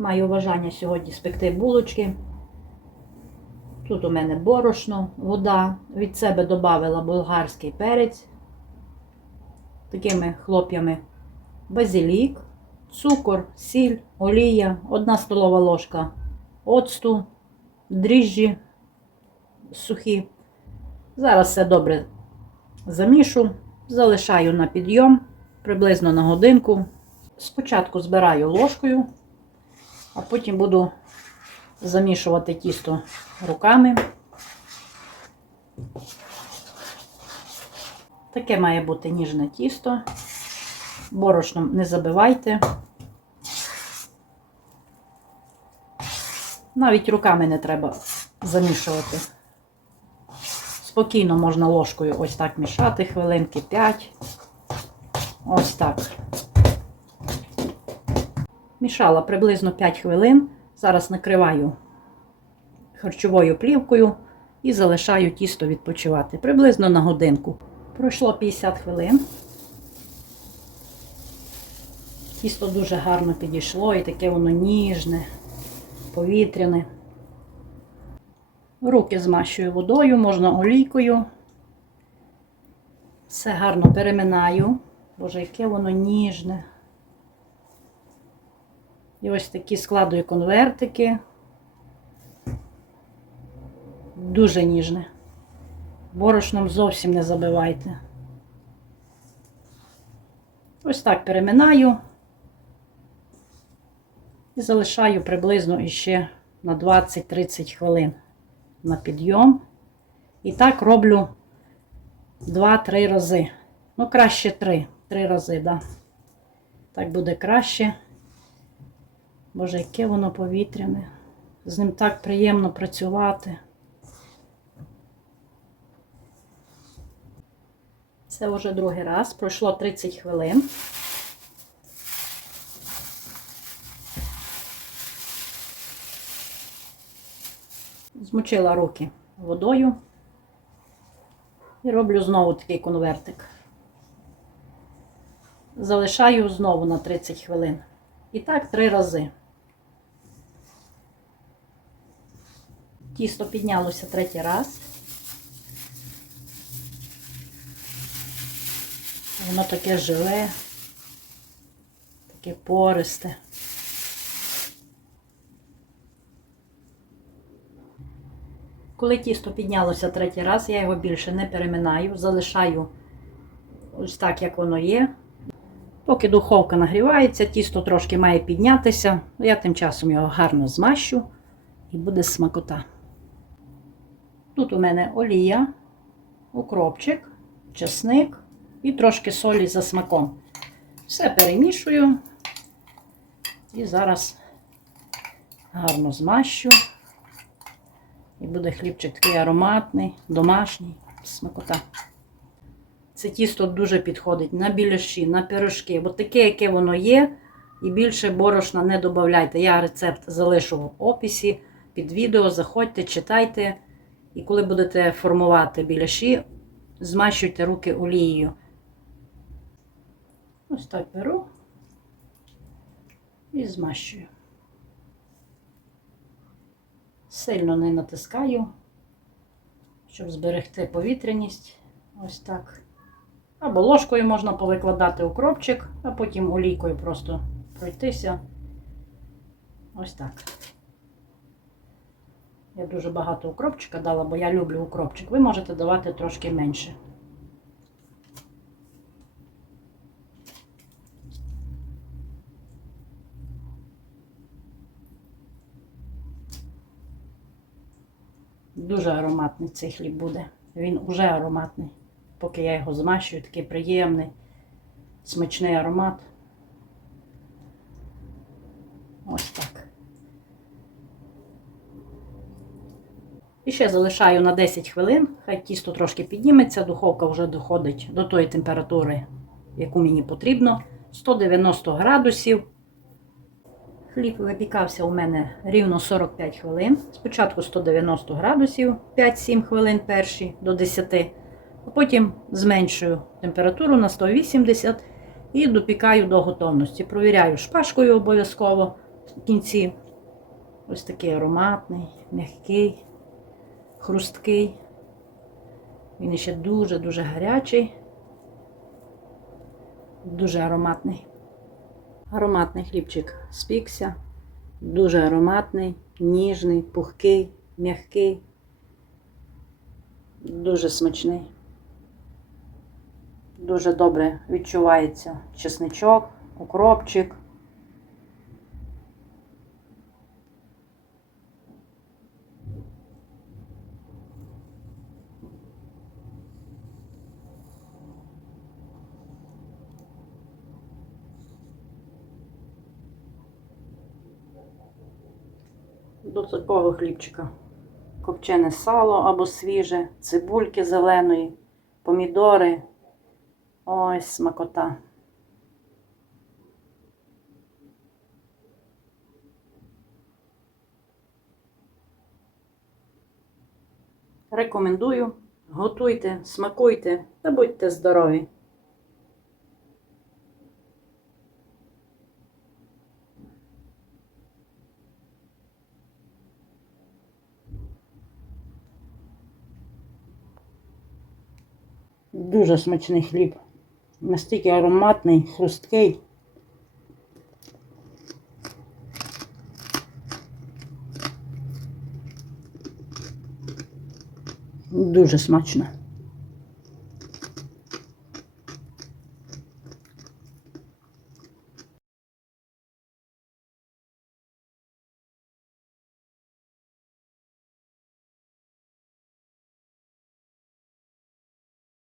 Маю бажання сьогодні спекти булочки. Тут у мене борошно, вода. Від себе додавила болгарський перець. Такими хлоп'ями базилік, цукор, сіль, олія, одна столова ложка оцту, дріжджі сухі. Зараз все добре замішу, залишаю на підйом приблизно на годинку. Спочатку збираю ложкою, а потім буду замішувати тісто руками. Таке має бути ніжне тісто. Борошном не забивайте. Навіть руками не треба замішувати. Спокійно можна ложкою ось так мішати, хвилинки 5. Ось так. Мішала приблизно 5 хвилин. Зараз накриваю харчовою плівкою і залишаю тісто відпочивати. Приблизно на годинку. Пройшло 50 хвилин. Тісто дуже гарно підійшло і таке воно ніжне, повітряне. Руки змащую водою, можна олійкою. Все гарно переминаю. Боже, яке воно ніжне. І ось такі складую конвертики. Дуже ніжне. Борошном зовсім не забивайте. Ось так переминаю і залишаю приблизно іще на 20-30 хвилин на підйом. І так роблю 2-3 рази. Ну, краще 3. 3 рази, да. Так буде краще. Боже, яке воно повітряне. З ним так приємно працювати. Це вже другий раз. Пройшло 30 хвилин. Змочила руки водою і роблю знову такий конвертик. Залишаю знову на 30 хвилин. І так три рази. Тісто піднялося третій раз. Воно таке живе, таке пористе. Коли тісто піднялося третій раз, я його більше не переминаю, залишаю ось так, як воно є. Поки духовка нагрівається, тісто трошки має піднятися, я тим часом його гарно змащу і буде смакота. Тут у мене олія, укропчик, чесник і трошки солі за смаком. Все перемішую і зараз гарно змащу. І буде хлібчик такий ароматний, домашній, смакота. Це тісто дуже підходить на біляші, на пирожки. Бо таке, яке воно є, і більше борошна не додавайте. Я рецепт залишу в описі під відео. Заходьте, читайте. І коли будете формувати біляші, змащуйте руки олією. Ось так беру і змащую. Сильно не натискаю, щоб зберегти повітряність. Ось так. Або ложкою можна повикладати укропчик, а потім олійкою просто пройтися. Ось так. Я дуже багато укропчика дала, бо я люблю укропчик. Ви можете давати трошки менше. Дуже ароматний цей хліб буде. Він уже ароматний. Поки я його змащую, такий приємний, смачний аромат. Ось так. І ще залишаю на 10 хвилин, хай тісто трошки підніметься, духовка вже доходить до тої температури, яку мені потрібно. 190 градусів. Хліб випікався у мене рівно 45 хвилин. Спочатку 190 градусів, 5-7 хвилин перші до 10, а потім зменшую температуру на 180 і допікаю до готовності. Провіряю шпажкою обов'язково. в кінці ось такий ароматний, м'який, хрусткий. Він ще дуже-дуже гарячий, дуже ароматний. Ароматний хлібчик спікся, дуже ароматний, ніжний, пухкий, м'який, дуже смачний. Дуже добре відчувається чесничок, укропчик. До такого хлібчика. Копчене сало або свіже, цибульки зеленої, помідори. Ось смакота. Рекомендую. Готуйте, смакуйте та будьте здорові! Дуже смачний хліб. Настільки ароматний, хрусткий. Дуже смачно.